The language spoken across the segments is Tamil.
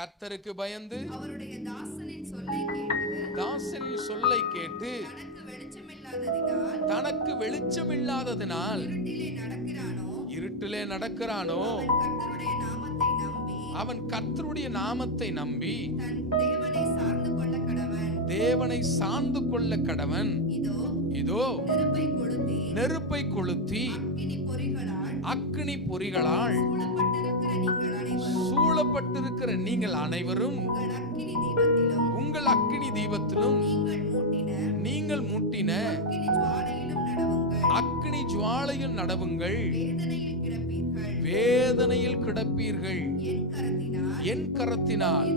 கர்த்தருக்கு பயந்து அவருடைய தாசனின் சொல்லை கேட்டு தனக்கு வெளிச்சமில்லாததினால் இருட்டிலே நடக்கிறானோ அவன் கர்த்தருடைய நாமத்தை நம்பி தேவனை சார்ந்து கொள்ள கடவன். இதோ நெருப்பை கொளுத்தி அக்கினி பொறிகளால் சூழப்பட்டிருக்கிற நீங்கள் அனைவரும் உங்கள் அக்கினி தீபத்திலும் நீங்கள் மூட்டின அக்கினி ஜுவாலையில் நடவுங்கள். வேதனையில் கிடப்பீர்கள். என் கரத்தினால்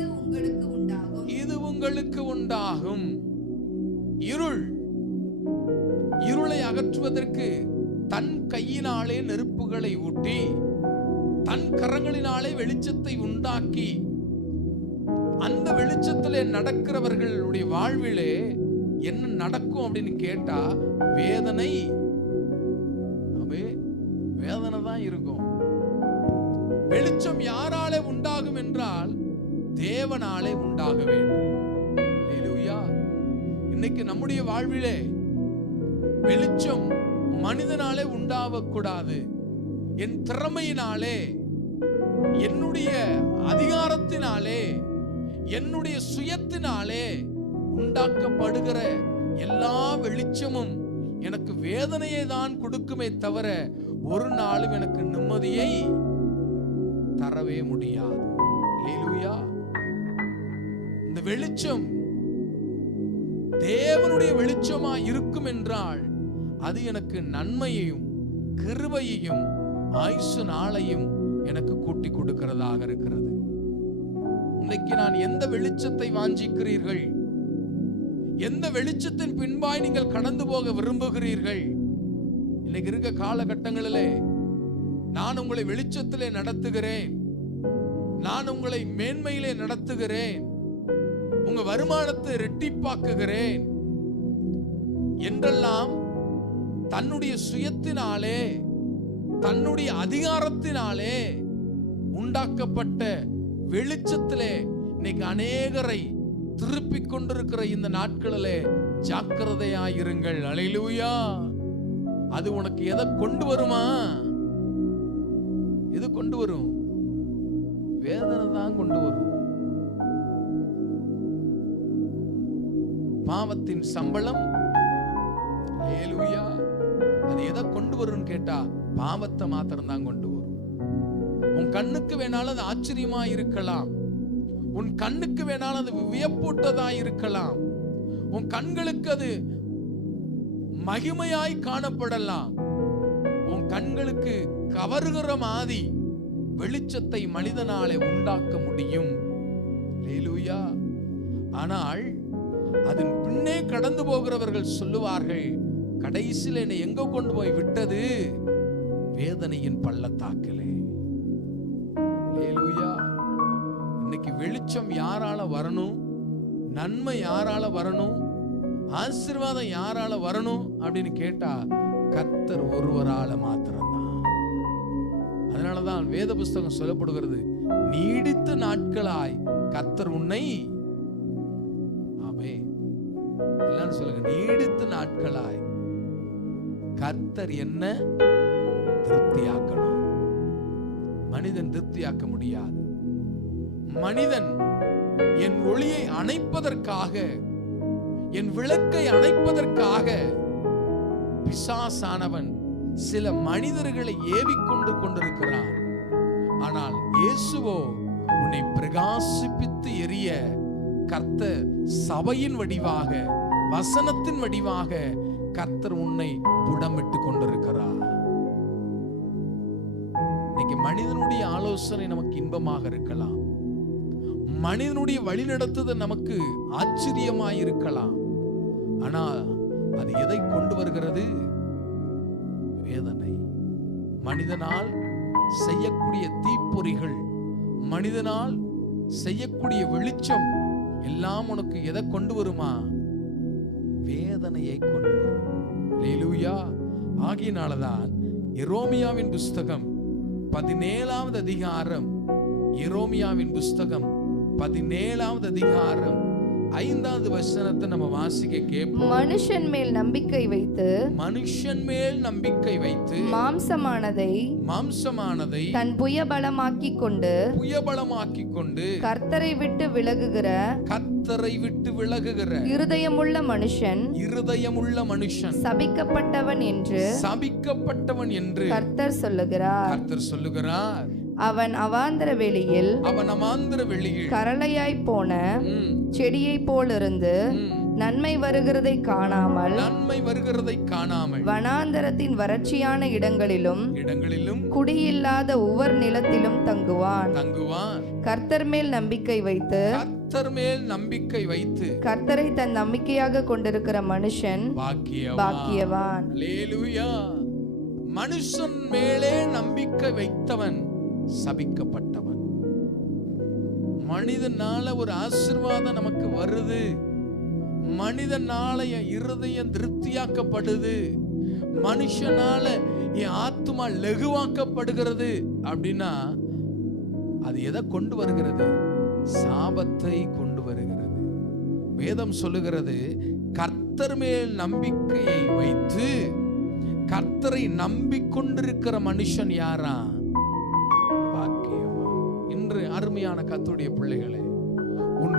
இது உங்களுக்கு உண்டாகும். இருளை அகற்றுவதற்கு தன் கையினாலே நெருப்புகளை ஊட்டி தன் கரங்களினாலே வெளிச்சத்தை உண்டாக்கி அந்த வெளிச்சத்திலே நடக்கிறவர்களுடைய வாழ்விலே என்ன நடக்கும் அப்படின்னு கேட்டா வேதனை தான் இருக்கும். வெளிச்சம் யாராலே உண்டாகும் என்றால் தேவனாலே உண்டாக வேண்டும். ஹல்லேலூயா. இன்னைக்கு நம்முடைய வாழ்விலே வெளிச்சம் மனிதனாலே உண்டாகக்கூடாது. என் திறமையினாலே, என்னுடைய அதிகாரத்தினாலே, என்னுடைய சுயத்தினாலே உண்டாக்கப்படுகிற எல்லா வெளிச்சமும் எனக்கு வேதனையை தான் கொடுக்குமே தவிர ஒரு நாளும் எனக்கு நிம்மதியை தரவே முடியாது. ஹல்லேலூயா. இந்த வெளிச்சம் தேவனுடைய வெளிச்சமா இருக்கும் என்றால் அது எனக்கு நன்மையையும் கிருபையையும் ஆயுசு நாளையும் எனக்கு கூட்டி கொடுக்கிறதாக இருக்கிறது. இன்னைக்கு நான் எந்த வெளிச்சத்தை வாஞ்சிக்கிறீர்கள்? எந்த வெளிச்சத்தின் பின்பாய் நீங்கள் கடந்து போக விரும்புகிறீர்கள்? இன்னைக்கு இருக்க காலகட்டங்களிலே நான் உங்களை வெளிச்சத்திலே நடத்துகிறேன், நான் உங்களை மேன்மையிலே நடத்துகிறேன், உங்க வருமானத்தை இரட்டிப்பாக்குகிறேன் என்றெல்லாம் தன்னுடைய சுயத்தினாலே தன்னுடைய அதிகாரத்தினாலே உண்டாக்கப்பட்ட வெளிச்சத்திலே இன்னைக்கு அநேகரை திருப்பிக் கொண்டிருக்கிற இந்த நாட்களிலே ஜாக்கிரதையாயிருங்கள். அல்லேலூயா. அது உனக்கு எதை கொண்டு வருமா? எது கொண்டு வரும்? வேதனை தான் கொண்டு வரும். பாவத்தின் சம்பளம். அல்லேலூயா. அது எதை கொண்டு வரும் கேட்டா பாவத்தை மாத்திரம் தான் கொண்டு வரும். உன் கண்ணுக்கு வேணாலும் அது ஆச்சரியமா இருக்கலாம், உன் கண்ணுக்கு வேணாலும் அது வியப்பூட்டதா இருக்கலாம், உன் கண்களுக்கு அது மகிமையாய் காணப்படலாம். உன் கண்களுக்கு கவருகிற மாதிரி வெளிச்சத்தை மனிதனாலே உண்டாக்க முடியும். அல்லேலூயா. ஆனால் அதன் பின்னே கடந்து போகிறவர்கள் சொல்லுவார்கள், கடைசியில் என்னை எங்க கொண்டு போய் விட்டது? வேதனையின் பள்ளத்தாக்கிலே. அல்லேலூயா. இன்னைக்கு வெளிச்சம் யாரால வரணும்? நன்மை யாரால வரணும்? ஆசீர்வாதம் யாரால வரணும் அப்படின்னு கேட்டா கர்த்தர் ஒருவரால மாத்திரம்தான். அதனாலதான் வேத புஸ்தகம் சொல்லப்படுகிறது, நீடித்த நாட்களாய் கர்த்தர் உன்னை, ஆமே எல்லாரும் சொல்லுங்க, நீடித்த நாட்களாய் கர்த்தர் என்ன திருப்தியாக்கணும். மனிதன் திருப்தியாக்க முடியாது. மனிதன் என் ஒளியை அணைப்பதற்காக, என் விளக்கை அணைப்பதற்காக பிசாசானவன் சில மனிதர்களை ஏவிக்கொண்டு கொண்டிருக்கிறான். ஆனால் இயேசுவோ உன்னை பிரகாசிப்பித்து எரிய கர்த்தர் சபையின் வடிவாக, வசனத்தின் வடிவாக கர்த்தர் உன்னை புடமிட்டு கொண்டிருக்கிறார். இன்னைக்கு மனிதனுடைய ஆலோசனை நமக்கு இன்பமாக இருக்கலாம், மனிதனுடைய வழிநடத்துதல் நமக்கு ஆச்சரியமாய் இருக்கலாம். ஆனால் அது எதை கொண்டு வருகிறது? வேதனை. மனிதனால் செய்யக்கூடிய தீப்பொறிகள், மனிதனால் செய்யக்கூடிய வெளிச்சம் எல்லாம் உனக்கு எதை கொண்டு வருமா? வேதனையை கொண்டு வரும். அல்லேலூயா. ஆகியனாலதான் எரேமியாவின் புஸ்தகம் 17வது அதிகாரம், எரேமியாவின் புஸ்தகம் 17வது அதிகாரம் 5வது வசனத்தை நம்ம வாசிக்க கேட்போம். மனுஷன் மேல் நம்பிக்கை வைத்து மாம்சமானதை தன் புயபலமாக்கிக் கொண்டு கர்த்தரை விட்டு விலகுகிற இருதயமுள்ள மனுஷன் சபிக்கப்பட்டவன் என்று கர்த்தர் சொல்லுகிறார். அவன் அவாந்தர வெளியில் கரளையாய் போன செடியை போலிருந்து நன்மை வருகிறதை காணாமல் வனாந்தரத்தின் வறட்சியான இடங்களிலும் குடியில்லாத உவர் நிலத்திலும் தங்குவான். கர்த்தர் மேல் நம்பிக்கை வைத்து கர்த்தரை தன் நம்பிக்கையாக கொண்டிருக்கிற மனுஷன் பாக்கியவான். மனுஷன் மேலே நம்பிக்கை வைத்தவன் சபிக்கப்பட்டவன். மனிதனால ஒரு ஆசீர்வாதம் நமக்கு வருது, மனிதனால என் இருதயம் திருப்தியாக்கப்படுது, மனுஷனால என் ஆத்மா லகுவாக்கப்படுகிறது அப்படின்னா அது எதை கொண்டு வருகிறது? சாபத்தை கொண்டு வருகிறது. வேதம் சொல்லுகிறது, கர்த்தர் மேல் நம்பிக்கையை வைத்து கர்த்தரை நம்பிக்கொண்டிருக்கிற மனுஷன் யாரா? இன்று அருமையான கர்த்தருடைய பிள்ளைகளே, உன்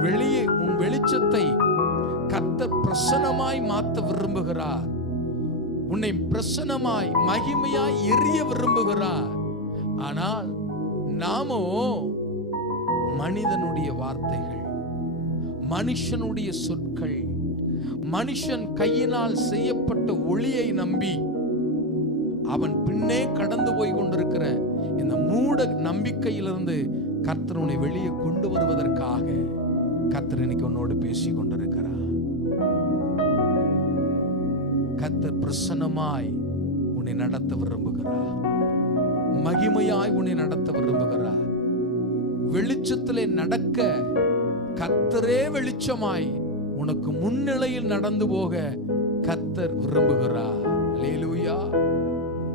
வெளிச்சத்தை கர்த்தர் பிரசன்னமாய் மாற்ற விரும்புகிறார். உன்னை பிரசன்னமாய் மகிமையாய் எரிய விரும்புகிறார். ஆனால் நாமோ மனிதனுடைய வார்த்தைகள், மனுஷனுடைய சொற்கள், மனுஷன் கையினால் செய்யப்பட்ட ஒளியை நம்பி அவன் பின்னே கடந்து போய் கொண்டிருக்கிற இந்த மூட நம்பிக்கையிலிருந்து கர்த்தர் உன்னை வெளியே கொண்டு வருவதற்காக கர்த்தர் இன்னைக்கு உன்னோடு பேசி கொண்டிருக்கிறார். கர்த்தர் பிரசன்னமாய் உன்னை நடத்த விரும்புகிறார், மகிமையாய் உன்னை நடத்த விரும்புகிறார். வெளிச்சத்திலே நடக்க கர்த்தரே வெளிச்சமாய் உனக்கு முன்னிலையில் நடந்து போக கர்த்தர் விரும்புகிறார். அல்லேலூயா.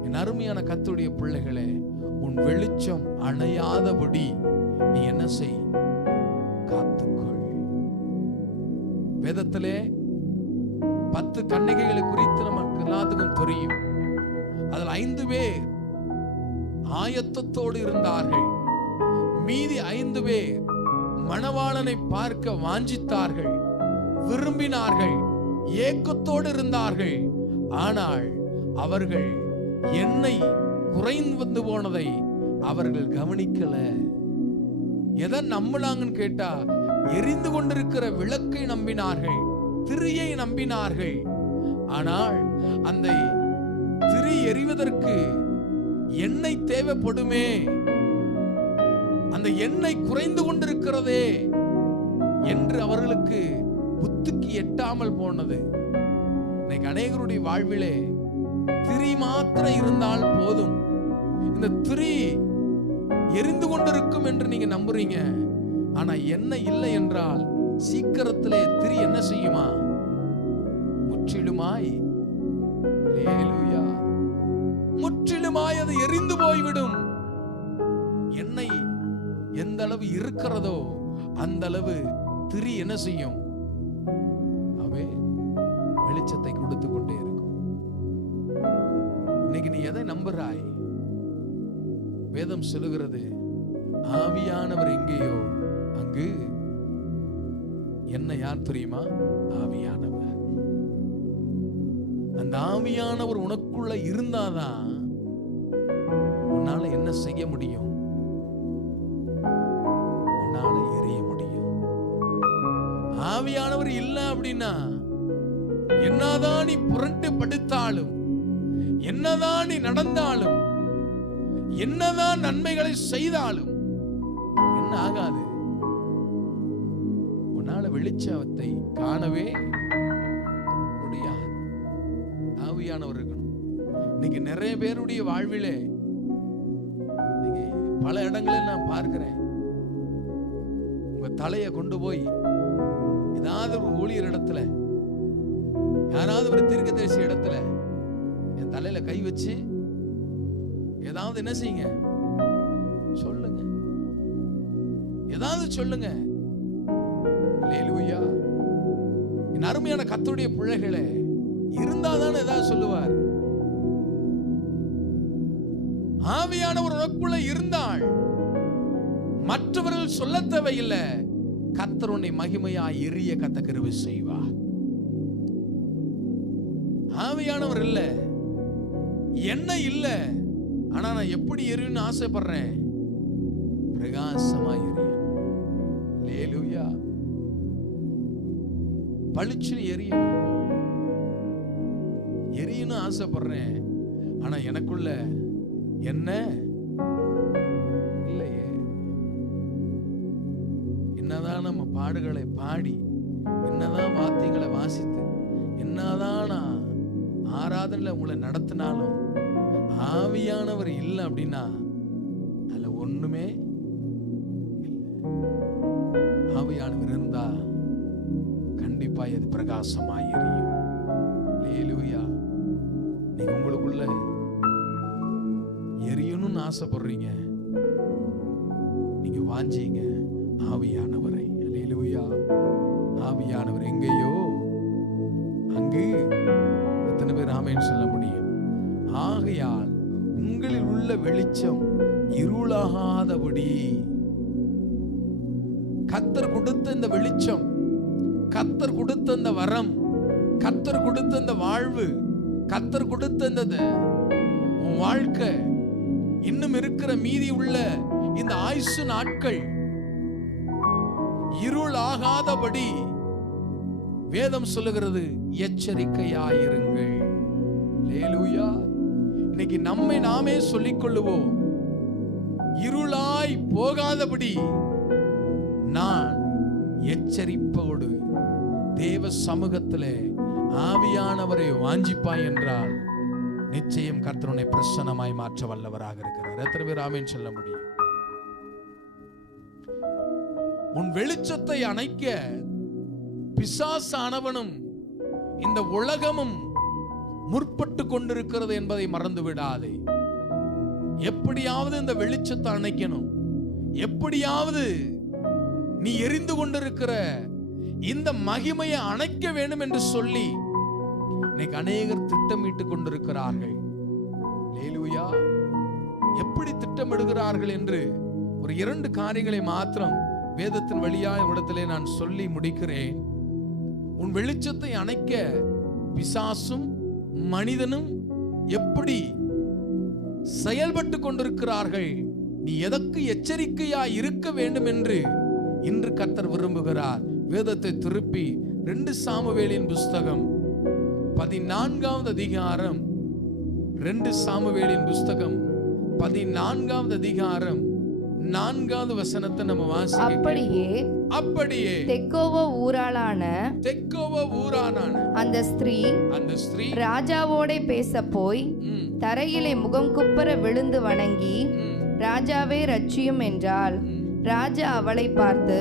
என் அருமையான கர்த்தருடைய பிள்ளைகளே, உன் வெளிச்சம் அணையாதபடி நீ என்ன செய்? காத்துக்கொள். வேதத்திலே 10 கன்னிகைகளை குறித்து நமக்கு எல்லாத்துக்கும் தெரியும். அதில் 5 பேர் ஆயத்தத்தோடு இருந்தார்கள். மீதி 5 பேர் மணவாளனை பார்க்க வாஞ்சித்தார்கள், விரும்பினார்கள், ஏக்கத்தோடு இருந்தார்கள். ஆனால் அவர்கள் எண்ணெய் குறைந்து வந்து போனதை அவர்கள் கவனிக்கல. எதை நம்பினாங்கன்னு கேட்டா, எரிந்து கொண்டிருக்கிற விளக்கை நம்பினார்கள், திரியை நம்பினார்கள். ஆனால் அந்த திரி எரிவதற்கு எண்ணெய் தேவைப்படுமே, அந்த எண்ணெய் குறைந்து கொண்டிருக்கிறதே என்று அவர்களுக்கு புத்திக்கு எட்டாமல் போனது. இன்னைக்கு அநேகருடைய வாழ்விலே திரி மாத்திரம் இருந்தால் போதும், இந்த திரி எரிந்து கொண்டிருக்கும் என்று நீங்க நம்புறீங்க. ஆனா எண்ணெய் இல்லை என்றால் சீக்கிரத்திலே திரி என்ன செய்யுமா? முற்றிலுமாய் முற்றிலுமாய் அது எரிந்து போய்விடும். எண்ணெய் எந்த அளவு இருக்கிறதோ அந்த அளவு திரி என்ன செய்யும்? அவே வெளிச்சத்தை கொடுத்து கொண்டே இருக்கும். இன்னைக்கு நீ எதை நம்புறாய்? வேதம் சொல்லுகிறது, ஆவியானவர் எங்கேயோ அங்கு என்ன யார் தெரியுமா? ஆவியானவர். அந்த ஆவியானவர் உனக்குள்ள இருந்தாதான் உன்னால என்ன செய்ய முடியும்? உன்னால எரிய முடியும். ஆவியானவர் இல்லை அப்படின்னா என்னதான் நீ புரண்டு படுத்தாலும், என்னதான் நீ நடந்தாலும், என்னதான் நன்மைகளை செய்தாலும் என்ன ஆகாது. உன்னால வெளிச்சத்தை காணவே முடியாது. ஆவியானவர் இருக்கணும். இன்னைக்கு நிறைய பேருடைய வாழ்விலே பல இடங்களில் நான் பார்க்கிறேன், உங்க தலையை கொண்டு போய் ஏதாவது ஒரு ஊழியர் இடத்துல, யாராவது ஒரு தீர்க்கதரிசி இடத்துல என் தலையில கை வச்சு ஏதாவது என்ன செய்யுங்க? சொல்லுங்க, ஏதாவது சொல்லுங்க. அல்லேலூயா. என் அருமையான கர்த்தருடைய பிள்ளைகளே, இருந்தாதானே ஏதாவது சொல்லுவார். ஆவியானவர் உனக்குள்ள இருந்தால் மற்றவர்கள் சொல்ல தேவையில்லை. கர்த்தர் உன்னை மகிமையாய் எரிய கத்த கிருபை செய்வார். ஆவியானவர் இல்ல, என்ன இல்ல, ஆனா நான் எப்படி எரியும்னு ஆசைப்படுறேன். பிரகாசமா எரியும். அல்லேலூயா. பளிச்சுன்னு எரியணும்னு ஆசைப்படுறேன். ஆனா எனக்குள்ள என்ன இல்லையே. என்னதான் நம்ம பாடுகளை பாடி, என்னதான் வாத்தியங்களை வாசித்து, என்னதான் நான் ஆராதனையில உங்களை நடத்தினாலும் ஆவியானவர் இல்லை அப்படின்னா அதுல ஒண்ணுமே இல்லை. ஆவியானவர் இருந்தா கண்டிப்பா அது பிரகாசமாய் எரியும். அல்லேலூயா. நீங்க உங்களுக்குள்ள எரியணும்னு ஆசைப்படுறீங்க, நீங்க வாஞ்சிங்க ஆவியானவரை. அல்லேலூயா. ஆவியானவர் எங்கேயோ அங்கு எத்தனை பேர் ஆமென் சொல்ல முடியும்? ஆகையால் உங்களில் உள்ள வெளிச்சம் இருளாகாதபடி, கர்த்தர் கொடுத்த இந்த வெளிச்சம், கர்த்தர் கொடுத்த இந்த வரம், கர்த்தர் கொடுத்த இந்த வாழ்வு, கர்த்தர் கொடுத்த இந்த உன் வாழ்க்கை, இன்னும் இருக்கிற மீதி உள்ள இந்த ஆயுசு நாட்கள் இருள் ஆகாதபடி வேதம் சொல்லுகிறது, எச்சரிக்கையாயிருங்கள். அல்லேலூயா. இன்னைக்கு நம்மை நாமே சொல்லிக் கொள்ளுவோம், இருளாய் போகாதபடி நான் எச்சரிப்போடு தேவ சமூகத்திலே ஆவியானவரை வாஞ்சிப்பாய் என்றால் நிச்சயம் கர்த்தர் உன்னை பிரசன்னமாய் மாற்ற வல்லவராக இருக்கிறார். எத்தனை பேர் ஆமென் சொல்ல முடியும்? உன் வெளிச்சத்தை அணைக்க பிசாசானவனும் இந்த உலகமும் முற்பட்டு கொண்டிருக்கிறது என்பதை மறந்து விடாதே. எப்படியாவது இந்த வெளிச்சத்தை அணைக்கணும், எப்படியாவது நீ எரிந்து கொண்டிருக்கிற இந்த மகிமையை அணைக்க வேண்டும் என்று சொல்லி இன்னைக்கு அநேகர் திட்டமிட்டுக் கொண்டிருக்கிறார்கள். அல்லேலூயா. எப்படி திட்டமிடுகிறார்கள் என்று ஒரு 2 காரியங்களை மாத்திரம் வேதத்தின் வழியாய் இடத்திலே நான் சொல்லி முடிக்கிறேன். உன் வெளிச்சத்தை அணைக்க பிசாசும் மனிதனும் எப்படி செயல்பட்டு கொண்டிருக்கிறார்கள், நீ எதற்கு எச்சரிக்கையாய் இருக்க வேண்டும் என்று இன்று கர்த்தர் விரும்புகிறார். வேதத்தை திருப்பி 2 சாமுவேலின் புஸ்தகம் 14வது அதிகாரம், 2 சாமுவேலின் புஸ்தகம் 14வது அதிகாரம் 4வது வசனத்தை நம்ம வாசிக்கிறோம். அப்படியே தெக்கோவா ஊராளான அந்த ஸ்திரீ ராஜாவோட பேச போய் தரையிலே முகம் குப்புற விழுந்து வணங்கி, ராஜாவே ரட்சியும் என்றாள். ராஜா அவளை பார்த்து,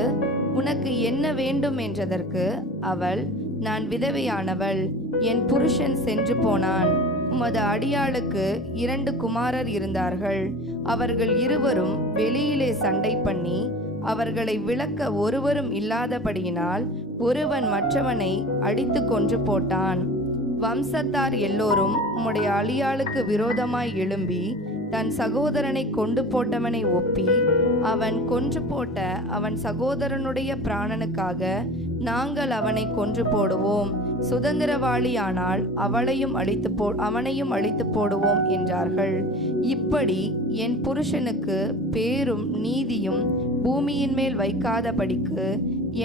உனக்கு என்ன வேண்டும் என்றதற்கு அவள், நான் விதவையானவள், என் புருஷன் சென்று போனான். உமது அடியாளுக்கு 2 குமாரர் இருந்தார்கள். அவர்கள் இருவரும் வெளியிலே சண்டை பண்ணி அவர்களை விலக்க ஒருவரும் இல்லாதபடியினால் ஒருவன் மற்றவனை அடித்து கொன்று போட்டான். வம்சத்தார் எல்லோரும் உம்முடைய அடியாளுக்கு விரோதமாய் எழும்பி தன் சகோதரனை கொண்டு போட்டவனை ஒப்பி, அவன் கொன்று போட்ட அவன் சகோதரனுடைய பிராணனுக்காக நாங்கள் அவனை கொன்று போடுவோம், சுதந்திரவாளியானால் அவனையும் அழித்து போடுவோம் என்றார்கள். இப்படி என் புருஷனுக்கு பேரும் நீதியும் பூமியின் மேல் வைக்காதபடிக்கு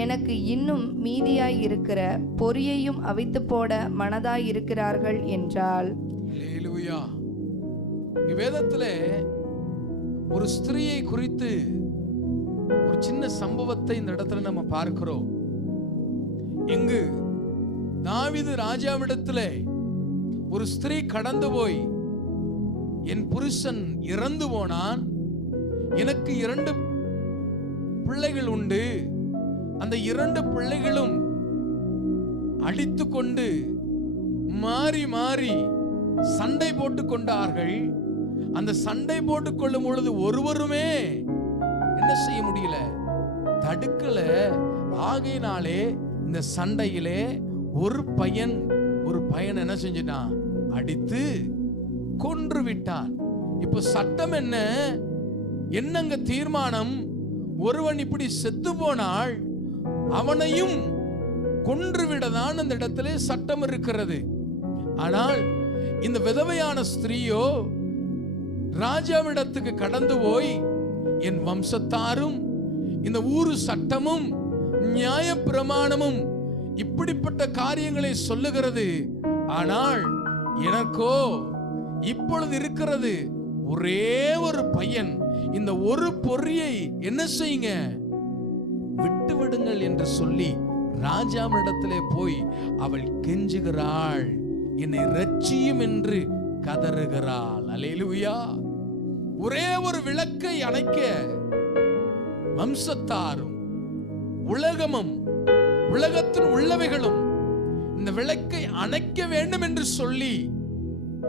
எனக்கு இன்னும் மீதியாய் இருக்கிற பொரியையும் அவித்து போட மனதாய் இருக்கிறார்கள் என்றாள். வேதத்திலே ஒரு ஸ்திரீயை குறித்து ஒரு சின்ன சம்பவத்தை இந்த இடத்துல நம்ம பார்க்கிறோம். இங்கு தாவீது ராஜாவிடத்திலே ஒரு ஸ்திரீ கடந்து போய், என் புருஷன் இறந்து போனான், எனக்கு 2 பிள்ளைகள் உண்டு, அந்த 2 பிள்ளைகளும் அடித்து கொண்டு மாறி மாறி சண்டை போட்டுக் கொண்டார்கள். அந்த சண்டை போட்டுக் கொள்ளும் பொழுது ஒருவருமே என்ன செய்ய முடியல, தடுக்கல. ஆகையினாலே இந்த சண்டையிலே ஒரு பையன் என்ன செஞ்சிட்டான்? அடித்து கொன்று விட்டான். இப்ப சட்டம் என்னங்க தீர்மானம்? ஒருவன் இப்படி செத்து போனால் அவனையும் கொன்றுவிடதான் அந்த இடத்திலே சட்டம் இருக்கிறது. ஆனால் இந்த விதவையான ஸ்திரீயோ ராஜாவிடத்துக்கு கடந்து போய், என் வம்சத்தாரும் இந்த ஊரு சட்டமும் நியாய பிரமாணமும் இப்படிப்பட்ட காரியங்களை சொல்லுகிறது. ஆனால் எனக்கோ இப்பொழுது இருக்கிறது ஒரே ஒரு பையன். இந்த ஒரு பொறியை என்ன செய்யுங்க, விட்டு விடுங்கள் என்று சொல்லி ராஜாவிடத்திலே போய் அவள் கெஞ்சுகிறாள், என்னை இரட்சியும் என்று கதறுகிறாள். அல்லேலூயா. ஒரே ஒரு விளக்கை அணைக்க வம்சத்தாரும் உலகமும் உலகத்தின் உள்ளவைகளும் இந்த விளக்கை அணைக்க வேண்டும் என்று சொல்லி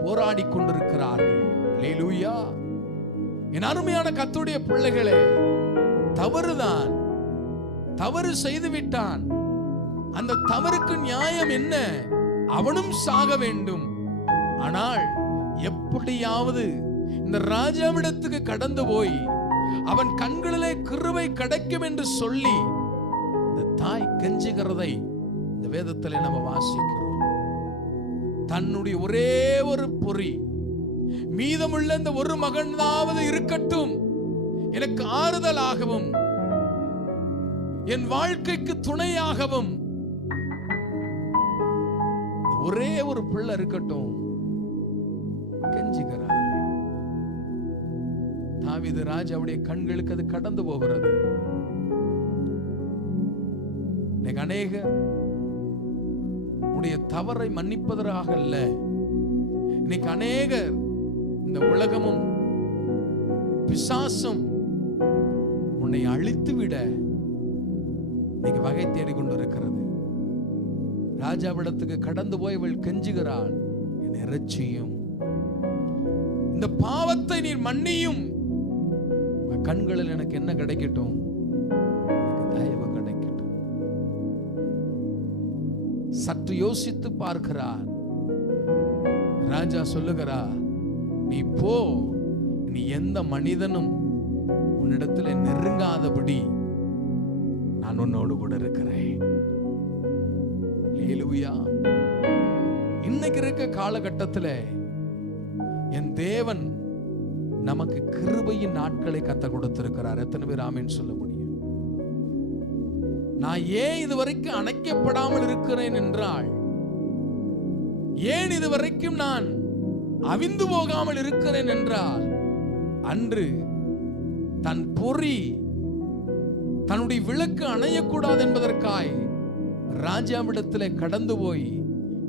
போராடி கொண்டிருக்கிறார்கள். அல்லேலூயா. என் அருமையான கர்த்தருடைய பிள்ளைகளே, தவறுதான், தவறு செய்து விட்டான். அந்த தவறுக்கு நியாயம் என்ன? அவனும் சாக வேண்டும். ஆனால் எப்படியாவது இந்த ராஜாவிடத்துக்கு கடந்து போய் அவன் கண்களிலே கிருபை கிடைக்கும் என்று சொல்லி இந்த தாய் கெஞ்சுகிறதை இந்த வேதத்திலே நம்ம வாசிக்கிறோம். தன்னுடைய ஒரே ஒரு பொறி, மீதமுள்ள இந்த ஒரு மகனாவது இருக்கட்டும், எனக்கு ஆறுதலாகவும் என் வாழ்க்கைக்கு துணையாகவும் ஒரே ஒரு பிள்ளை இருக்கட்டும் கெஞ்சுகிறார். தாவீது ராஜாவுடைய கண்களுக்கு அது கடந்து போகிறது. அநேகர் உடைய தவறை மன்னிப்பதற்காக அல்ல, இன்னைக்கு அநேகர் இந்த உலகமும் பிசாசும் உன்னை அழித்து விட இன்னைக்கு வகை தேடிக்கொண்டிருக்கிறது. ராஜாவிடத்துக்கு கடந்து போய் அவள் கெஞ்சுகிறாள், என் இரட்சியும், இந்த பாவத்தை நீர் மன்னியும், கண்களில் எனக்கு என்ன கிடைக்கட்டும்? தயவு கிடைக்கட்டும். சற்று யோசித்து பார்க்கிறார். ராஜா சொல்லுகிறார், நீ போ, நீ எந்த மனிதனும் உன்னிடத்துல நெருங்காதபடி நான் உன்னோடு கூட இருக்கிறேன். அல்லேலூயா. இன்னைக்கு இருக்க காலகட்டத்தில் என் தேவன் நமக்கு கிருபையின் நாட்களை கத்த கொடுத்திருக்கிறார். எத்தனை பேர் ஆமென் சொல்ல முடியும்? நான் ஏன் இதுவரைக்கும் அணைக்கப்படாமல் இருக்கிறேன் என்றால், ஏன் இதுவரைக்கும் நான் அவிந்து போகாமல் இருக்கிறேன் என்றால், அன்று தன் பொறி தன்னுடைய விளக்கு அணையக்கூடாது என்பதற்காய் ராஜாவிடத்திலே கடந்து போய்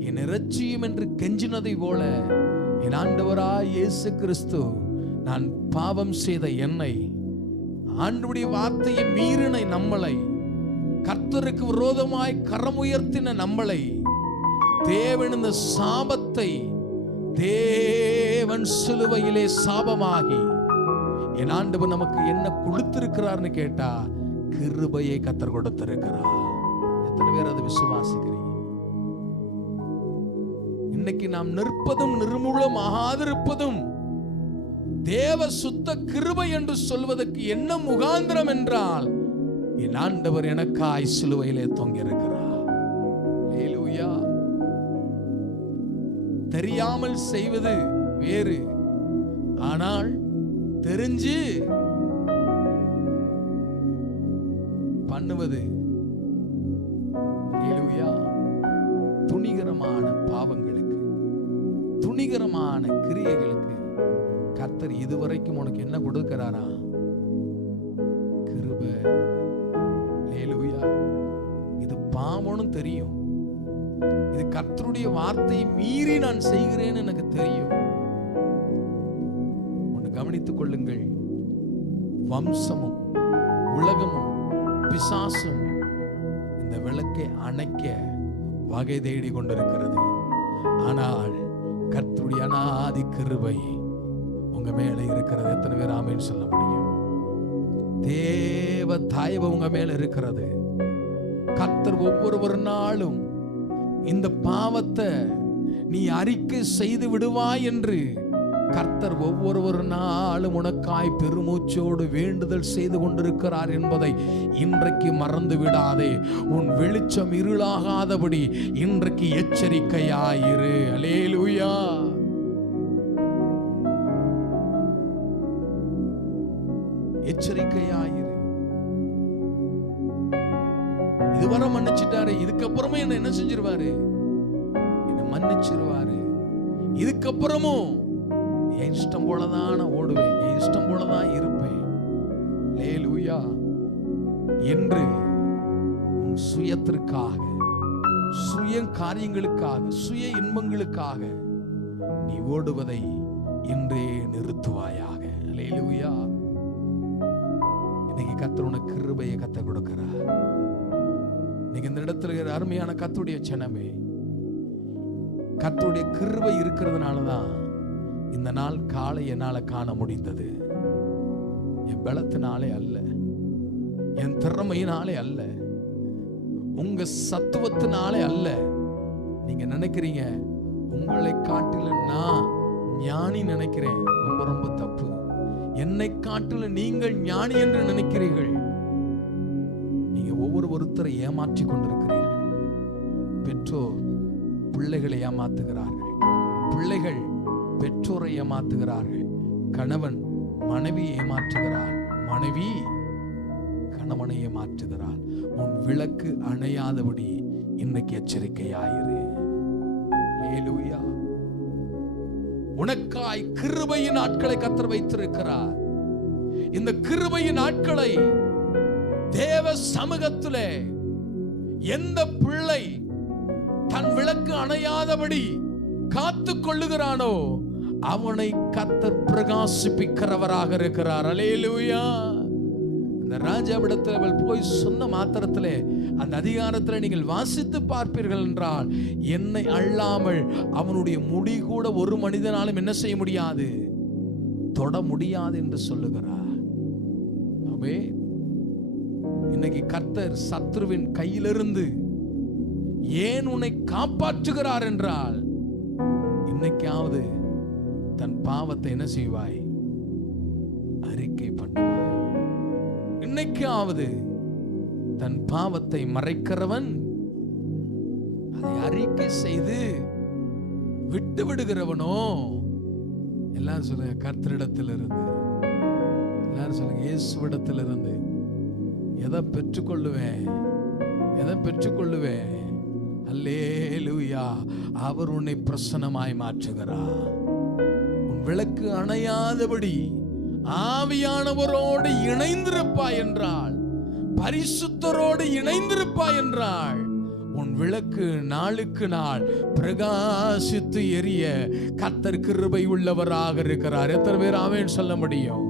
என் இரட்சியும் என்று கெஞ்சினதை போல என் ஆண்டவராய் இயேசு கிறிஸ்து, நான் பாவம் செய்த என்னை, ஆண்டவருடைய வார்த்தையை மீறின நம்மளை, கர்த்தருக்கு விரோதமாய் கரம் உயர்த்தின நம்மளை, தேவன் இந்த சாபத்தை தேவன் சிலுவையிலே சாபமாகி என் ஆண்டவர் நமக்கு என்ன கொடுத்திருக்கிறார்னு கேட்டா, கிருபையை கர்த்தர் கொடுத்திருக்கிறார். எத்தனை பேர் அதை விசுவாசிக்கிறீங்க? இன்னைக்கு நாம் நிற்பதும் நிர்மூலம் ஆகாதிருப்பதும் தேவ சுத்த கிருபை என்று சொல்வதற்கு என்ன முகாந்திரம் என்றால், என் ஆண்டவர் எனக்காய் சிலுவையிலே தொங்கி இருக்கிறார். அல்லேலூயா. தெரியாமல் செய்வது வேறு, ஆனால் தெரிஞ்சு பண்ணுவது, அல்லேலூயா, துணிகரமான பாவங்களுக்கு, துணிகரமான கிரியைகளுக்கு கர்த்தர் இதுவரைக்கும் உனக்கு என்ன கொடுக்கிறாரா? கிருபை. அல்லேலூயா. இது பாவம்னு தெரியும், இது கர்த்தருடைய வார்த்தையை மீறி நான் செய்கிறேன்னு எனக்கு தெரியும். ஒன்று கவனித்துக் கொள்ளுங்கள், வம்சமும் உலகமும் பிசாசும் இந்த விளக்கை அணைக்க வகை தேடி கொண்டிருக்கிறது. ஆனால் கர்த்தருடைய அநாதி கிருபை உங்க மேல இருக்கிறது. எத்தனை பேர் ஆமென் சொல்ல முடியும்? தேவ தயவு உங்க மேல இருக்கிறது. கர்த்தர் ஒவ்வொரு நாளும் இந்த பாவத்தை நீ அறிக்கை செய்து விடுவாய் என்று கர்த்தர் ஒவ்வொரு நாளும் உனக்காய் பெருமூச்சோடு வேண்டுதல் செய்து கொண்டிருக்கிறார் என்பதை இன்றைக்கு மறந்து விடாதே. உன் வெளிச்சம் இருளாகாதபடி இன்றைக்கு எச்சரிக்கையாயிரு. அல்லேலூயா. எச்சரிக்கையாயிரு. இதுவரை மன்னிச்சிட்டாரு, இதுக்கப்புறமும் என்ன செஞ்சிருவாரு? என்ன மன்னிச்சிருவாரு. இதுக்கப்புறமும் என் இஷ்டம் போலதான் நான் ஓடுவேன், என் இஷ்டம் போலதான் இருப்பேன். அல்லேலூயா. என்று உன் சுயத்திற்காக, சுய காரியங்களுக்காக, சுய இன்பங்களுக்காக நீ ஓடுவதை இன்றே நிறுத்துவாயாக. அல்லேலூயா. இன்னைக்கு கர்த்தர் உனக்கு கிருபையை கத்த கொடுக்கிறார். இன்னைக்கு இந்த இடத்துல இருக்கிற அருமையான கர்த்தருடைய ஜனமே, கர்த்தருடைய கிருபை இருக்கிறதுனாலதான் இந்த நாள் காலை என்னால காண முடிந்தது. என் பலத்தினாலே அல்ல, என் திறமையினாலே அல்ல, உங்க சத்துவத்தினாலே அல்ல. நீங்க நினைக்கிறீங்க உங்களை காட்டில நான் ஞானி நினைக்கிறேன். ரொம்ப ரொம்ப தப்பு. என்னை காட்டில நீங்கள் ஞானி என்று நினைக்கிறீர்கள். நீங்க ஒருத்தரை ஏமாற்றி கொண்டிருக்கிறீர்கள். பெற்றோர் பிள்ளைகளை ஏமாத்துகிறார்கள், பிள்ளைகள் பெற்றோரை ஏமாத்துகிறார்கள், கணவன் மனைவியை ஏமாற்றுகிறார், மனைவி கணவனை ஏமாற்றுகிறார். உன் விளக்கு அணையாதபடி இன்னைக்கு எச்சரிக்கையாயிரு. அல்லேலூயா. உனக்காய் கிருபையின் நாட்களை கர்த்தர் வைத்திருக்கிறார். இந்த கிருபையின் நாட்களை தேவ சமூகத்திலே எந்த பிள்ளை தன் விளக்கு அணையாதபடி காத்து கொள்ளுகிறானோ அவனை கர்த்தர் பிரகாசிப்பிக்கிறவராக இருக்கிறார். அல்லேலூயா. அந்த ராஜாவிடத்தில் அவள் போய் சொன்ன மாத்திரத்திலே அந்த அதிகாரத்தில் நீங்கள் வாசித்து பார்ப்பீர்கள் என்றால், என்னை அள்ளாமல் அவனுடைய முடி கூட ஒரு மனிதனாலும் என்ன செய்ய முடியாது, தொட முடியாது என்று சொல்லுகிறார். ஆமென். இன்னைக்கு கர்த்தர் சத்ருவின் கையிலிருந்து ஏன் உன்னை காப்பாற்றுகிறார் என்றால், இன்னைக்காவது தன் பாவத்தை என்ன செய்வாய், அறிக்கை பண்ணுவாய். இன்னைக்காவது தன் பாவத்தை மறைக்கிறவன் அதை அறிக்கை செய்து விட்டு விடுகிறவனோ, எல்லாரும் சொல்லுங்க கர்த்தரிடத்திலிருந்து, எல்லாரும் சொல்லுங்க இயேசுவிடத்திலிருந்து எதை பெற்றுக்கொள்ளுவேன், எதை பெற்றுக்கொள்ளுவேன். அல்லேலூயா. அவர் உன்னை பிரசன்னமாய் மாற்றுகிறார். உன் விளக்கு அணையாதபடி ஆவியானவரோடு இணைந்திருப்பாய் என்றால், பரிசுத்தரோடு இணைந்திருப்பாய் என்றால், உன் விளக்கு நாளுக்கு நாள் பிரகாசித்து எரிய கர்த்தர் கிருபை உள்ளவராக இருக்கிறார். எத்தனை பேர் ஆமென் சொல்ல முடியும்?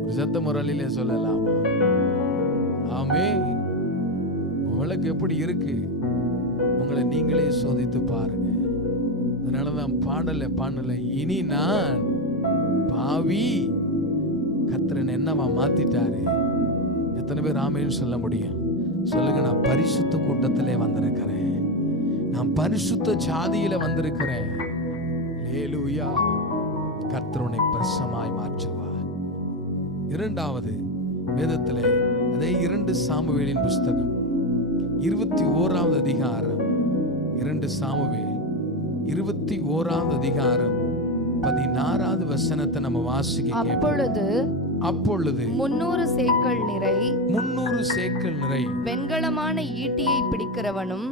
ஒரு சத்த முறையிலே சொல்லலாம். ஆமென். விளக்கு எப்படி இருக்கு? உங்களை நீங்களே சோதித்து பாருங்க. அதனாலதான் பாடல இனி நான் பாவி, கர்த்தர் என்னவா மாத்திட்டாரு. எத்தனை பேர் ஆமென் சொல்ல முடியும்? சொல்லுங்க. நான் பரிசுத்த கூட்டத்திலே வந்திருக்கிறேன், நான் பரிசுத்த ஜாதியில வந்திருக்கிறேன். அல்லேலூயா. கர்த்தர் உன்னை பிரசமாய் மாற்றுவார். இரண்டாவது வேதத்திலே அதே 2 சாமுவேலின் புஸ்தகம் 21வது அதிகாரம், 2 சாமுவேல் 21வது அதிகாரம் 16வது வசனத்தை நம்ம வாசிக்க. அப்பொழுது 300 சேக்கல் நிறை வெண்கலமான ஈட்டியை பிடிக்கிறவனும்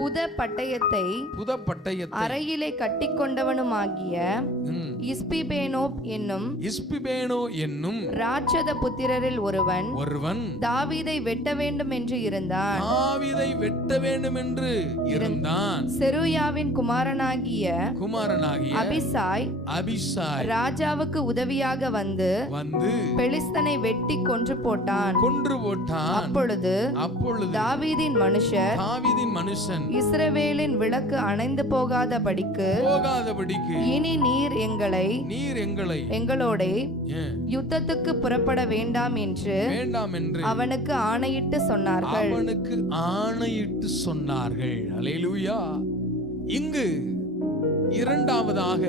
புத பட்டயத்தை அறையிலே கட்டிக்கொண்டவனுமாகிய இஸ்பிபேனோ என்னும் ராட்சத புத்திரரில் ஒருவன் தாவீதை வெட்ட வேண்டும் என்று இருந்தான். செருயாவின் குமாரனாகிய அபிசாய் ராஜாவுக்கு உதவியாக வந்து பெலிஸ்தனை வெட்டி கொன்று போட்டான். அப்பொழுது தாவீதின் மனுஷன் இஸ்ரவேலின் விளக்கு அணைந்து போகாதபடிக்கு இனி நீர் எங்களோட யுத்தத்துக்கு புறப்பட வேண்டாம் என்று அவனுக்கு ஆணையிட்டு சொன்னார்கள். அல்லேலூயா. இங்கு இரண்டாவதாக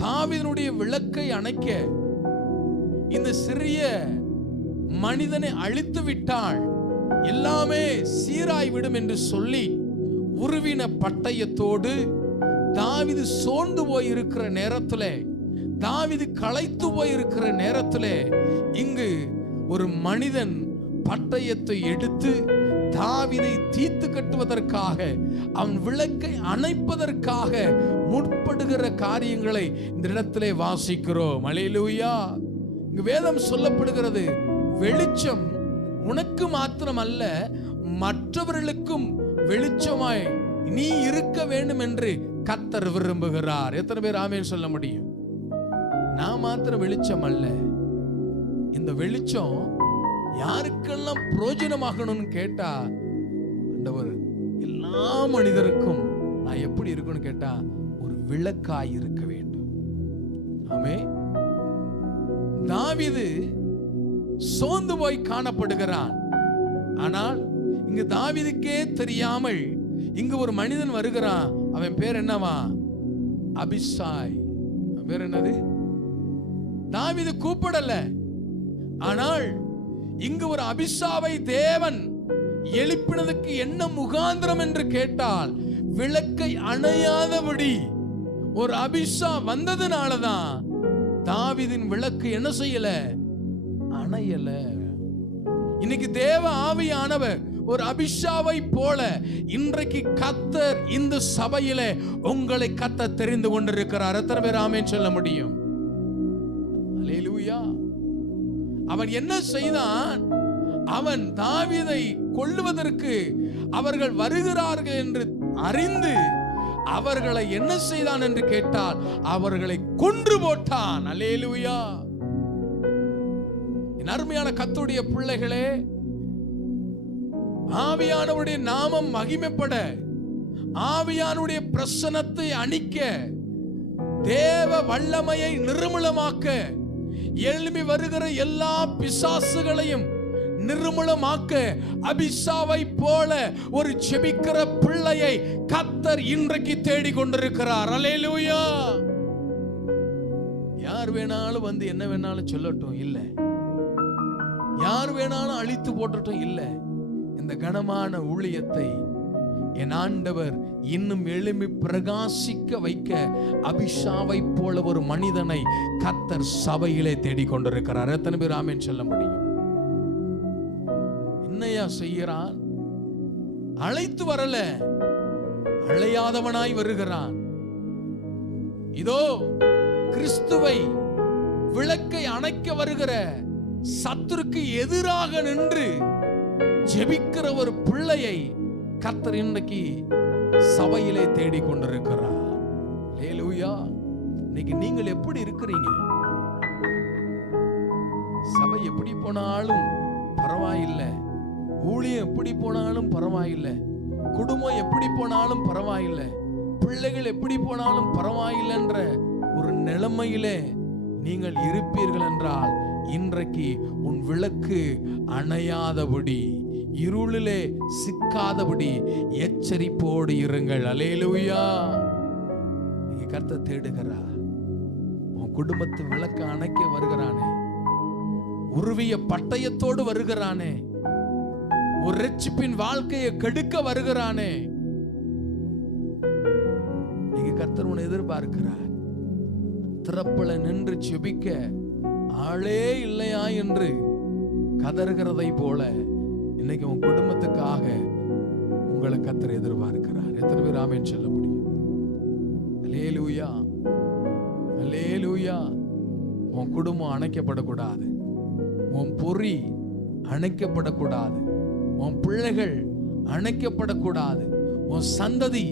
தாவீதினுடைய விளக்கை அணைக்க இந்த சிறிய மனிதனை அழித்து விட்டால் எல்லாமே சீராய்விடும் என்று சொல்லி உருவின பட்டயத்தோடு தாவீது சோர்ந்து போய் இருக்கிற நேரத்திலே, தாவீது களைத்து போய் இருக்கிற நேரத்திலே இங்கு ஒரு மனிதன் பட்டயத்தை எடுத்து தாவீதை தீர்த்து கட்டுவதற்காக, அவன் விளக்கை அணைப்பதற்காக முற்படுகிற காரியங்களை இந்த இடத்திலே வாசிக்கிறோம். அல்லேலூயா. இங்கு வேதம் சொல்லப்படுகிறது, வெளிச்சம் உனக்கு மாத்திரம் அல்ல மற்றவர்களுக்கும் வெளிச்சமாய் நீ இருக்க வேண்டும் என்று கர்த்தர் விரும்புகிறார். எத்தனை பேர் ஆமென் சொல்ல முடியும்? நான் மாத்திரம் வெளிச்சம் அல்ல, இந்த வெளிச்சம் யாருக்கெல்லாம் பிரயோஜனமாகணும்னு கேட்டா, ஆண்டவர் எல்லா மனிதருக்கும் நான் எப்படி இருக்கணும்னு கேட்டா ஒரு விளக்காய் இருக்க வேண்டும். ஆமே. தாவீது சோர்ந்து போய் காணப்படுகிறான். ஆனால் இங்கு தாவீதுக்கே தெரியாமல் இங்கு ஒரு மனிதன் வருகிறான். அவன் பேர் என்னவா? அபிஷாய். பேர் என்னது? தாவீது கூப்பிடல. ஆனால் இங்கு ஒரு அபிஷாவை தேவன் எழுப்பினதுக்கு என்ன முகாந்திரம் என்று கேட்டால், விளக்கை அணையாதபடி ஒரு அபிஷா வந்ததுனாலதான் தாவீதின் விளக்கு என்ன செய்யல? அணையல. இன்னைக்கு தேவ ஆவியானவர் ஒரு அபிஷாவை போல இன்றைக்கு கர்த்தர் இந்த சபையிலே உங்களை கர்த்தர் தெரிந்து கொண்டிருக்கிறார். எத்தனை பேர் ஆமென் சொல்ல முடியும்? அல்லேலூயா. அவன் என்ன செய்தான்? அவன் தாவீதை கொல்லுவதற்கு அவர்கள் வருகிறார்கள் என்று அறிந்து அவர்களை என்ன செய்தான் என்று கேட்டால் அவர்களை கொன்று போட்டான். அல்லேலூயா. என் அருமையான கர்த்தருடைய பிள்ளைகளே, ஆவியானவருடைய நாமம் மகிமைப்பட, ஆவியானுடைய பிரசன்னத்தை அணிக்க, தேவ வல்லமையை நிர்மூலமாக்க, எழும்பி வருகிற எல்லா பிசாசுகளையும் நிர்மூலமாக்க அபிஷாவை போல ஒரு ஜெபிக்கிற பிள்ளையை கர்த்தர் இன்றைக்கு தேடிக் கொண்டிருக்கிறார். அல்லேலூயா. யார் வேணாலும் வந்து என்ன வேணாலும் சொல்லட்டும் இல்ல, யார் வேணாலும் அழித்து போட்டட்டும் இல்ல, இந்த கனமான ஊழியத்தை என் ஆண்டவர் இன்னும் எழும்பி பிரகாசிக்க வைக்க அபிஷாவை போல ஒரு மனிதனை கர்த்தர் சபையிலே தேடிக்கொண்டிருக்கிறார். எத்தனை பேர் ஆமென் சொல்ல முடியும்? என்னையா செய்கிறான்? அழைத்து வரல, அழையாதவனாய் வருகிறான். இதோ கிறிஸ்துவை விளக்கை அணைக்க வருகிற சத்துருக்கு எதிராக நின்று ஜெபிக்கிற ஒரு பிள்ளையை கர்த்தர் இன்றைக்கு சபையிலே தேடிக் கொண்டிருக்கிறார். அல்லேலூயா. இன்னைக்கு நீங்கள் எப்படி இருக்கிறீங்க? சபை எப்படி போனாலும் பரவாயில்லை, ஊழியம் எப்படி போனாலும் பரவாயில்லை, குடும்பம் எப்படி போனாலும் பரவாயில்லை, பிள்ளைகள் எப்படி போனாலும் பரவாயில்லைன்ற ஒரு நிலைமையிலே நீங்கள் இருப்பீர்கள் என்றால் இன்றைக்கு உன் விளக்கு அணையாதபடி, இருளிலே சிக்காதபடி எச்சரிப்போடு இருங்கள். அல்லேலூயா. நீங்க கர்த்தர் தேடுகிறார். உன் குடும்பத்து விளக்கு அணைக்க வருகிறானே, உருவிய பட்டயத்தோடு வருகிறானே, ஒரு ரட்சிப்பின் வாழ்க்கையை கெடுக்க வருகிறானே, நீங்க கர்த்தர் உன்னை எதிர்பார்க்கிறார். திறப்புல நின்று செபிக்க ஆளே இல்லையா என்று கதறுகிறதை போல இன்னைக்கு உன் குடும்பத்துக்காக உங்களை கர்த்தர் எதிர்பார்க்கிறார். எத்தனை பேர் ஆமென் சொல்ல முடியும்? அல்லேலூயா. அல்லேலூயா. உன் குடும்பம் அணைக்கப்படக்கூடாது, உன் பொறி அணைக்கப்படக்கூடாது, உன் பிள்ளைகள் அணைக்கப்படக்கூடாது, உன் சந்ததி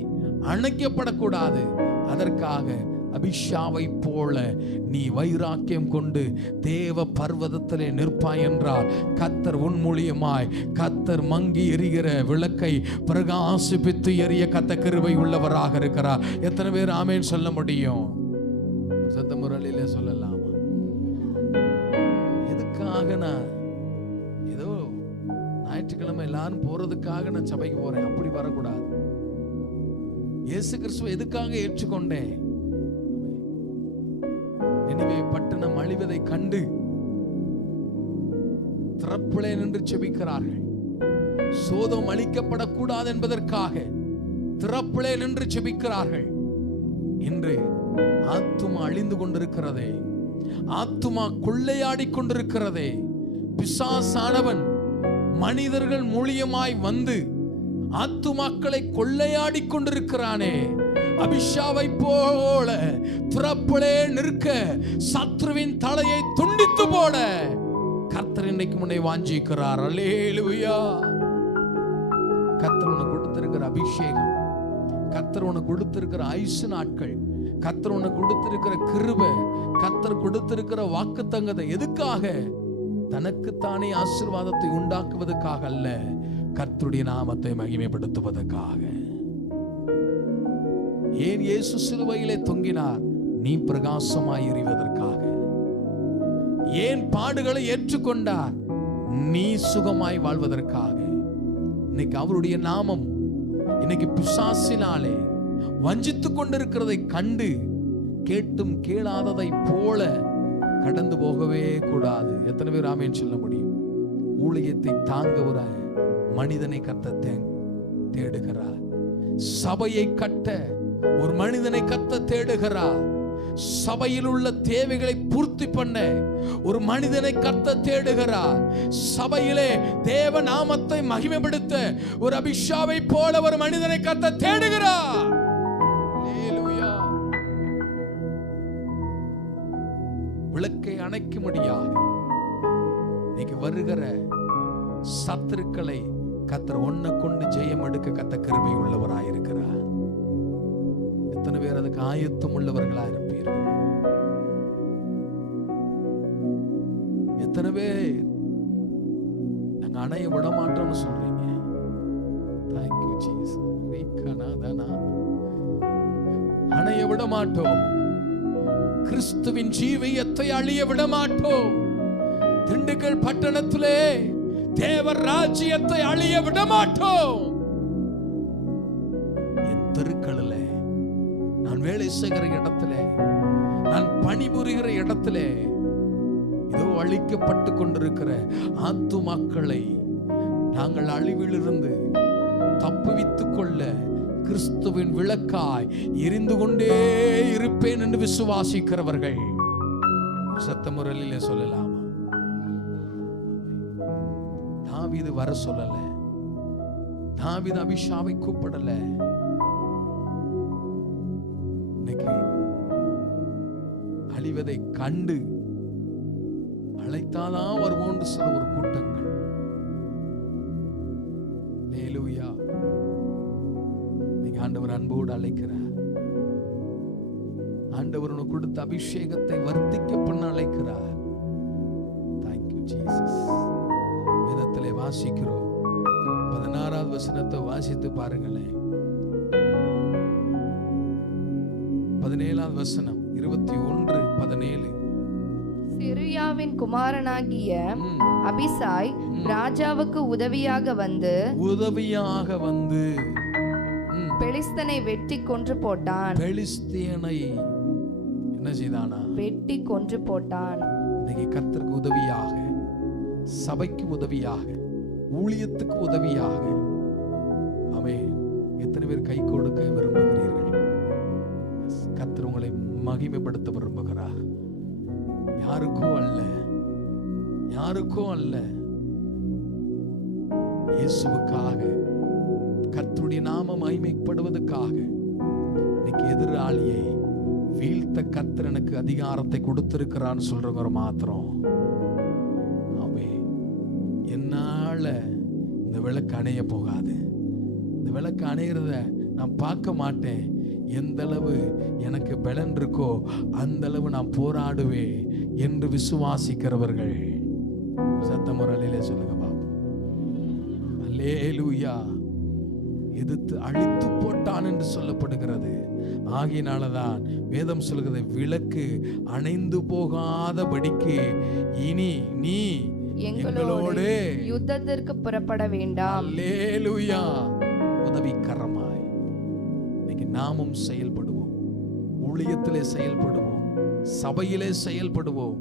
அணைக்கப்படக்கூடாது. அதற்காக அபிஷாவை போல நீ வைராக்கியம் கொண்டு தேவ பர்வதத்திலே நிற்பாய் என்றால் கர்த்தர் உன் மூலியமாய் கர்த்தர் மங்கி எரிகிற விளக்கை பிரகாசிப்பித்து எரிய கர்த்தர் கிருபை உள்ளவராக இருக்கிறார். எத்தனை பேர் ஆமென் சொல்ல முடியும்? சத்த முரளிலே சொல்லலாமா? எதுக்காக நான் ஏதோ ஞாயிற்றுக்கிழமை எல்லாரும் போறதுக்காக நான் சபைக்கு போறேன், அப்படி வரக்கூடாது. இயேசு கிறிஸ்துவை எதுக்காக ஏற்றுக்கொண்டேன்? நினிவே பட்டணம் அழிவதை கண்டு திறப்பிலே நின்று செபிக்கிறார்கள். சோதோம் அழிக்கப்படக்கூடாது என்பதற்காக திறப்பிலே நின்று செபிக்கிறார்கள். இன்று ஆத்துமா அழிந்து கொண்டிருக்கிறதே, ஆத்துமா கொள்ளையாடி கொண்டிருக்கிறதே. பிசாசானவன் மனிதர்கள் மூலியமாய் வந்து ஆத்துமாக்களை கொள்ளையாடி கொண்டிருக்கிறானே. அபிஷாவை போல திறப்பிலே நிற்க சத்ருவின் தலையை துண்டித்து போட கர்த்தர் இன்னைக்கு முன்னே வாஞ்சிக்கிறார். அல்லேலூயா. கர்த்தர் உனக்கு கொடுத்திருக்கிற அபிஷேகம், கர்த்தர் உனக்கு கொடுத்திருக்கிற ஆயுசு நாட்கள், கர்த்தர் உனக்கு கொடுத்திருக்கிற கிருபை, கர்த்தர் கொடுத்திருக்கிற வாக்குத்தங்கத்தை எதுக்காக? தனக்குத்தானே ஆசீர்வாதத்தை உண்டாக்குவதற்காக அல்ல, கர்த்தருடைய நாமத்தை மகிமைப்படுத்துவதற்காக. ஏன் இயேசு சிலுவையிலே தொங்கினார்? நீ பிரகாசமாய் எறிவதற்காக. ஏன் பாடுகளை ஏற்றுக்கொண்டார்? நீ சுகமாய் வாழ்வதற்காக. இன்னைக்கு அவருடைய நாமம் இன்னைக்கு பிசாசினாலே வஞ்சித்துக் கொண்டிருக்கிறதை கண்டு கேட்டும் கேளாததை போல கடந்து போகவே கூடாது. எத்தனை பேர் ஆமென் சொல்ல முடியும்? ஊழியத்தை தாங்குகிற மனிதனை கர்த்தர் தேடுகிறார். சபையை கட்ட ஒரு மனிதனை கர்த்தர் தேடுகிறார். சபையில் உள்ள தேவைகளை பூர்த்தி பண்ண ஒரு மனிதனை கர்த்தர் தேடுகிறார். சபையிலே தேவ நாமத்தை மகிமைப்படுத்த ஒரு அபிஷாவை போல ஒரு மனிதனை கர்த்தர் தேடுகிறார். விளக்கை அணைக்கும்படியாக இன்னைக்கு வருகிற சத்துருக்களை கர்த்தர் ஒன்ன கொண்டு ஜெயம் எடுக்க கர்த்தர் கிருபை உள்ளவராயிருக்கிறார். எத்தனை பேர் அதுக்கு ஆயத்தம் உள்ளவர்களா இருப்பீர்கள்? எத்தனை பேர் நாங்க அணைய விட மாட்டோம்னு சொல்றீங்க? Thank you Jesus. அணைய விட மாட்டோம். கிறிஸ்துவின் ஜீவியத்தை அழிய விட மாட்டோம். திண்டுக்கல் பட்டணத்திலே தேவ ராஜ்யத்தை அழிய விட மாட்டோம். என் தெருக்களில், நான் வேலை செய்கிற இடத்துல, நான் பணிபுரிகிற இடத்துல இதோ அழிக்கப்பட்டு கொண்டிருக்கிற ஆத்துமாக்களை நாங்கள் அழிவிலிருந்து தப்புவித்துக் கொள்ள கிறிஸ்துவின் விளக்காய் எரிந்து கொண்டே இருப்பேன் என்று விசுவாசிக்கிறவர்கள் சத்த முறையிலே சொல்லலாமா? தாவீது வர சொல்லல, தாவீது அபிஷாவை கூப்பிடல. இன்னைக்கு அழிவதை கண்டு அழைத்தாதான் வருவோன்னு சில ஒரு கூட்டங்கள். ஹல்லேலூயா. நீங்க ஆண்டவர் அன்போடு அழைக்கிறார். ஆண்டவர் உனக்கு கொடுத்த அபிஷேகத்தை வர்த்திக்க பண்ண அழைக்கிறார். Thank you Jesus. வேதத்திலே வாசிக்கிறோம். 16வது வசனத்தை வாசித்து பாருங்களேன். 17வது வசனம் 21:17. செருயாவின் குமாரனாகிய அபிசாய் ராஜாவுக்கு உதவியாக வந்து பெலிஸ்தனை வெட்டி கொன்று போட்டான். பெலிஸ்தியனை என்ன செய்தானா? வெட்டி கொன்று போட்டான். இன்னைக்கு கர்த்தருக்கு உதவியாக, சபைக்கு உதவியாக, ஊழியத்துக்கு உதவியாக ஆமென். எத்தனை பேர் கை கொடுக்க விரும்புகிறீர்கள்? கர்த்தர் உங்களை மகிமைப்படுத்த விரும்புகிறார். யாருக்கோ அல்ல, யாருக்கோ அல்ல, இயேசுவுக்காக, கர்த்தருடைய நாமம் மகிமைப்படுவதற்காக. இன்னைக்கு எதிராளியை வீழ்த்த கர்த்தர் எனக்கு அதிகாரத்தை கொடுத்திருக்கிறான்னு சொல்றவங்க மாத்திரம் ஆமென். என்னால இந்த விளக்கு அணைய போகாது. இந்த விளக்கு அணைகிறத நான் பார்க்க மாட்டேன். எந்த அளவு எனக்கு பலன் இருக்கோ அந்த அளவு நான் போராடுவேன் என்று விசுவாசிக்கிறவர்கள் சத்தமுறையிலே சொல்லுங்க பாப்போம். அல்லேலூயா. எதிர்த்து அழித்து போட்டான் என்று சொல்லப்படுகிறது. ஆகையினாலதான் வேதம் சொல்கிறது, விளக்கு அணைந்து போகாதபடிக்கு இனி நீ எங்களோடு யுத்தத்திற்கு புறப்பட வேண்டாம். அல்லேலூயா. உதவிகரமாய் இன்னைக்கு நாமும் செயல்படுவோம், ஊழியத்திலே செயல்படுவோம், சபையிலே செயல்படுவோம்.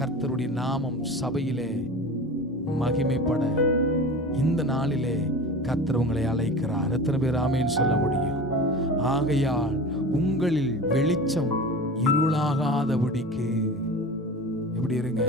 கர்த்தருடைய நாமம் சபையிலே மகிமைப்பட இந்த நாளிலே கர்த்தர் உங்களை அழைக்கிறார். எத்தனை பேர் ஆமென் சொல்ல முடியும்? ஆகையால் உங்களில் வெளிச்சம் இருளாகாதபடிக்கு எப்படி இருங்க,